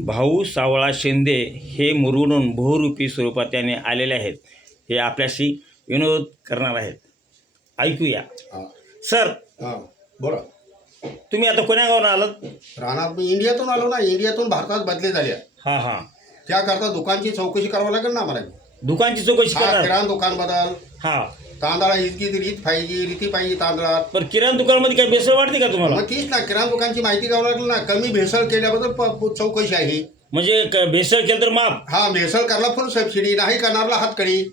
भाऊ सावळा शिंदे हे मुरुडून बहुरूपी स्वरूपात त्याने आलेले आहेत. हे आपल्याशी विनोद करणार आहेत. ऐकूया. हा. सर. हा बोला. तुम्ही आता कोण्या गावाला आलात? राहणार मी इंडियातून आलो ना इंडियातून भारतात बदली झाल्या हां हां. त्याकरता दुकानची चौकशी करावं लागेल ना आम्हाला. दुकानची चौकशी हा करणार? किराणा दुकान बदल. हां. तांदळा इतकी रीत पाहिजे रीती पाहिजे तांदळात पण किराणा दुकानामध्ये काय बेसळ वाटते का तुम्हाला? मग तीच ना किराणा दुकानची माहिती घ्यावं लागेल ना. कमी भेसळ केल्याबद्दल प- प- चौकशी आहे. म्हणजे क- भेसळ केलं तर माफ? हा भेसळ करला फुल सबसिडी नाही करणारला हातकडी.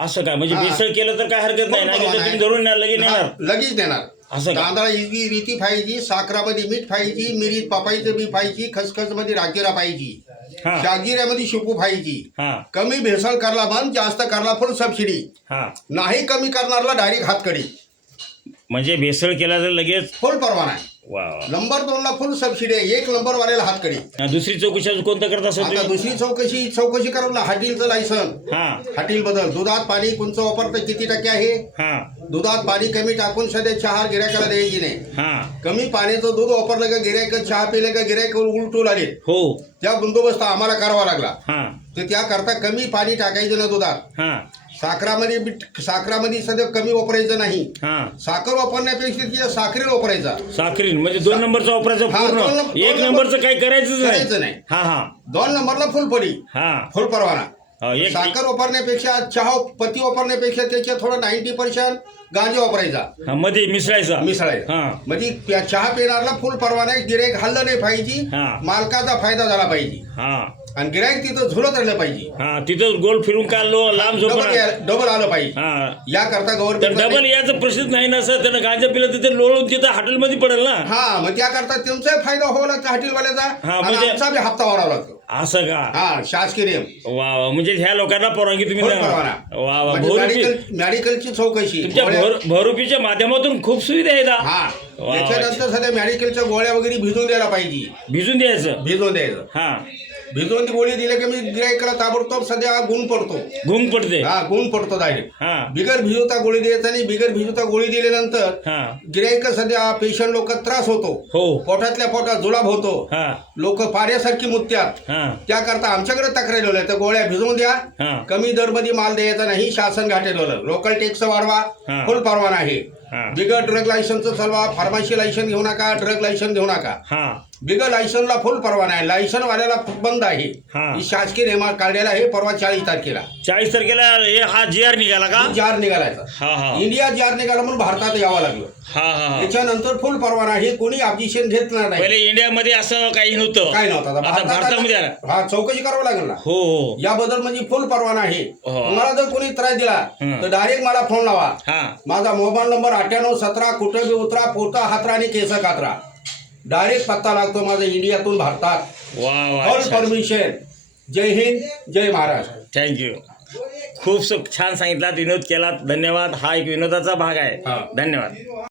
असं काय? म्हणजे हा. भेसळ केलं तर काय हरकत नाही. तुम्ही. धरून येणार लगेच हा, नेणार. लगेच देणार. असं का? तांदळा इतकी रीती पाहिजे साखरामध्ये मीठ पाहिजे मिरीत पपाईचं बी पाहिजे खसखसमध्ये राजीरा पाहिजे. हां. शागिऱ्यामध्ये शेपू पाहिजे हां. कमी भेसळ करला बंद जास्त करला फुल सबसिडी. हां. नाही कमी करणारला डायरेक्ट हातकडी. म्हणजे भेसळ केला तर लगेच फुल परवाना आहे. वा वा. नंबर दोनला फुल सबसिडी आहे. एक नंबर वाल्याला हातकडी दुसरी चौकशी अजून कोणतं करत असेल आता तुम्ही? दुसरी चौकशी चौकशी करू ना हॉटेलचं लायसन हां. हॉटेल बदल. दुधात पाणी कोणचं वापरतं किती टक्के आहे? हां. दुधात पाणी कमी टाकून सध्या चहा गिरायकाला द्यायची नाही. हां. कमी पाण्याचं दूध वापरलं का गिरायक चहा पिलं का गिरायक उलटू लागले. हो. त्या बंदोबस्त आम्हाला करावा लागला. हां. तर त्याकरता कमी पाणी टाकायचं ना दुधात. हां. साखरामध्ये बीट- साखरामध्ये सध्या कमी वापरायचं नाही. हां. साखर वापरण्यापेक्षा तिच्या साखरेला वापरायचा. साखरीन म्हणजे दोन नंबरचा वापरायचं हा, दोन पूर्ण नंबर- एक दोन नंबरचं काही करायचंच करायचं नाही. नाही. हां हां. दोन नंबरला फुल पडी. हां. फुल परवाना. हा, एक साखर वापरण्यापेक्षा चहा पत्ती वापरण्यापेक्षा त्याच्या थोडं नाईन्टी पर्सेंट गांजा वापरायचा. हा, मध्ये मिसळायचा. मिसळायचा. हां. म्हणजे चहा पिणारला फुल परवाना आहे गिराईक हल्लं नाही पाहिजे. हा. मालकाचा फायदा झाला पाहिजे. हां. आणि गिराईक तिथं झुलत राहिलं पाहिजे. हां तिथं गोल फिरून काढलो लांब झोपणार डबल या- डबल आलं पाहिजे. हां. याकरता तर गव्हर्नमेंट डबल याचं प्रश्नच नाही ना सर? त्यानं गांजा पिलं तिथे लोळून तिथं हॉटेलमध्ये पडेल ना? हा मग त्याकरता त्यांचाही फायदा व्हावा लागतो हॉटेलवाल्याचा हा, आणि म्हणजे- आमचा बी हप्ता भरावा लागतो. असं का? हा शासकीय वा वा म्हणजे ह्या लोकांना परवानगी तुम्ही वा वा बहुरूपी मेडिकल मेडिकलची चौकशी तुमच्या गोळ्या- भर- बहुरूपीच्या माध्यमातून खूप सुविधा आहेत हा. हा. वा, याच्यानंतर सध्या मेडिकलच्या गोळ्या वगैरे भिजून द्यायला पाहिजे. भिजून द्यायचं? भिजवून द्यायचं. हा. भिजवून ती गोळी दिली की मी गिरायकाला ताबडतोब सध्या गुण पडतो. घुंग पडते. हा गुण पडतो डायरेक्ट हा. बिगर भिजवता गोळी द्यायचा आणि बिगर भिजवता गोळी दिल्यानंतर हा. गिरायक सध्या पेशंट लोक त्रास होतो. हो. पोटातल्या पोटात जुलाब होतो. हा. लोक पाण्यासारखी मुत्यात हा. त्याकरता आमच्याकडे तक्रार ठेवल्या तर गोळ्या भिजवून द्या. कमी दरमध्ये माल द्यायचा नाही शासन घाटेलं लोकल टॅक्स वाढवा. फुल परवाना आहे. बिगर ड्रग लायसनचं चालवा फार्मसी लायसन घेऊ नका ड्रग लायसन घेऊ नका. हा. बिगर लायसनला फुल परवाना आहे लायसन वाल्याला बंद आहे. हा. ही शासकीय नियमात काढलेला आहे परवा चाळीस तारखेला. चाळीस तारखेला हे हा जी आर निघाला का? जार निघालायचा. हा हा. इंडिया जार निघाला म्हणून भारतात यावं लागलं. हा हा हा. त्याच्यानंतर फुल परवाना हे कोणी ऑब्जेक्शन घेतणार नाही. पहिले इंडियामध्ये असं काही नव्हतं. काय नव्हतं. आता आता भारतामध्ये आलं. भारतात हा चौकशी करावं लागेल ना. हो हो. याबद्दल म्हणजे फुल परवाना आहे हो. तुम्हाला जर कोणी त्रास दिला हं. तर डायरेक्ट मला फोन लावा. हा. माझा मोबाईल नंबर अठ्ठ्याण्णव सतरा कुठं बी उतरा पोता हातरा आणि केस कातरा. डायरेक्ट पत्ता लागतो माझा इंडियातून भारतात. ऑल परमिशन जय हिंद जय महाराष्ट्र. थँक्यू खूप सु- छान सांगितलात विनोद केलात. धन्यवाद. हा एक विनोदाचा भाग आहे. धन्यवाद.